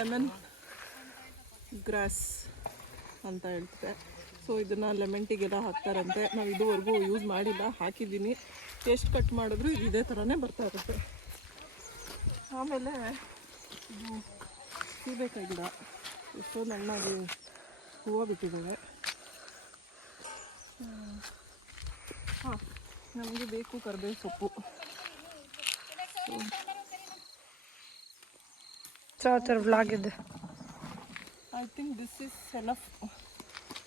Lemon grass ಅಂತ ಹೇಳ್ತಾರೆ. So ಇದನ್ನು ಲೆಮನ್ ಟೀಗೆಲ್ಲ ಹಾಕ್ತಾರಂತೆ. ನಾವು ಇದುವರೆಗೂ ಯೂಸ್ ಮಾಡಿಲ್ಲ, ಹಾಕಿದ್ದೀನಿ. ಎಷ್ಟು ಕಟ್ ಮಾಡಿದ್ರು ಇದೇ ಥರನೇ ಬರ್ತಾ ಇರುತ್ತೆ. ಆಮೇಲೆ ಇದು ಸೀಬೆಕಾಯಿ ಗಿಡ ಎಷ್ಟೊಂದು ಹಣ್ಣಾಗಿ ಹೂವು ಬಿಟ್ಟಿದ್ದಾವೆ. ಹಾಂ, ನಮಗೆ ಬೇಕು ಕರಿಬೇವು ಸೊಪ್ಪು. ವ್ಲಾಗ್ ಇದೆ. I think this is enough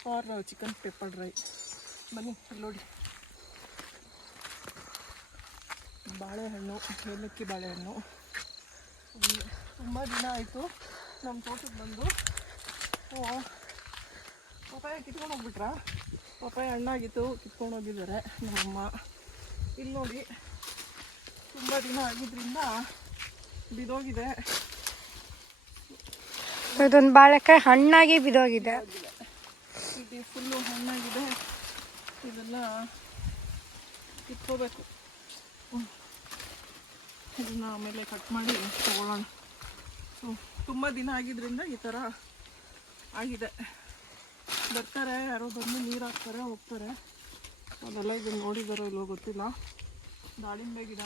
for chicken pepper dry. ಬನ್ನಿ ನೋಡಿ, ಬಾಳೆಹಣ್ಣು, ಏಲಕ್ಕಿ ಬಾಳೆಹಣ್ಣು. ತುಂಬ ದಿನ ಆಯಿತು ನಮ್ಮ ತೋಟಕ್ಕೆ ಬಂದು. ಪಪ್ಪಾಯ ಕಿತ್ಕೊಂಡು ಹೋಗ್ಬಿಟ್ರಾ? ಪಪ್ಪಾಯ ಹಣ್ಣಾಗಿತ್ತು, ಕಿತ್ಕೊಂಡು ಹೋಗಿದ್ದಾರೆ ನಮ್ಮಮ್ಮ. ಇಲ್ಲಿ ನೋಡಿ, ತುಂಬ ದಿನ ಆಗಿದ್ದರಿಂದ ಬಿದೋಗಿದೆ. ಇದೊಂದು ಬಾಳೆಕಾಯಿ ಹಣ್ಣಾಗಿ ಬಿದೋಗಿದೆ. ಇದು ಫುಲ್ಲು ಹಣ್ಣಾಗಿದೆ. ಇದೆಲ್ಲ ಕಿತ್ಕೋಬೇಕು. ಇದನ್ನು ಆಮೇಲೆ ಕಟ್ ಮಾಡಿ ತಗೊಳ್ಳೋಣ. ಸೊ ತುಂಬ ದಿನ ಆಗಿದ್ದರಿಂದ ಈ ಥರ ಆಗಿದೆ. ಬರ್ತಾರೆ ಯಾರೋ ಬಂದು ನೀರು ಹಾಕ್ತಾರೆ, ಹೋಗ್ತಾರೆ. ಅದೆಲ್ಲ ಇದನ್ನು ನೋಡಿದಾರೋ ಇಲ್ಲೋ ಗೊತ್ತಿಲ್ಲ. ದಾಳಿಂಬೆ ಗಿಡ,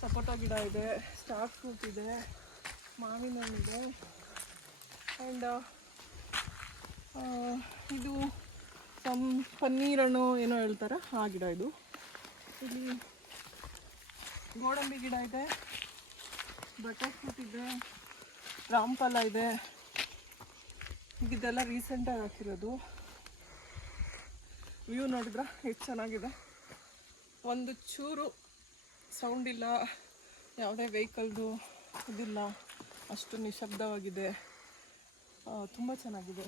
ಸಪೋಟ ಗಿಡ ಇದೆ, ಸ್ಟಾರ್ ಫ್ರೂಟ್ ಇದೆ, ಮಾವಿನ ಹಣ್ಣಿದೆ. ಆ್ಯಂಡ್ ಇದು ಪನ್ನೀರ್ ಹಣ್ಣು ಏನೋ ಹೇಳ್ತಾರೆ, ಆ ಗಿಡ ಇದು. ಇಲ್ಲಿ ಗೋಡಂಬಿ ಗಿಡ ಇದೆ, ಬಟರ್ ಫ್ರೂಟ್ ಇದೆ, ರಾಮಫಲ ಇದೆ. ಇದೆಲ್ಲ ರೀಸೆಂಟಾಗಿ ಹಾಕಿರೋದು. ವ್ಯೂ ನೋಡಿದ್ರೆ ಎಷ್ಟು ಚೆನ್ನಾಗಿದೆ. ಒಂದು ಚೂರು ಸೌಂಡ್ ಇಲ್ಲ, ಯಾವುದೇ ವೆಹಿಕಲ್ದು ಇದಿಲ್ಲ, ಅಷ್ಟು ನಿಶಬ್ದವಾಗಿದೆ. ತುಂಬ ಚೆನ್ನಾಗಿದೆ.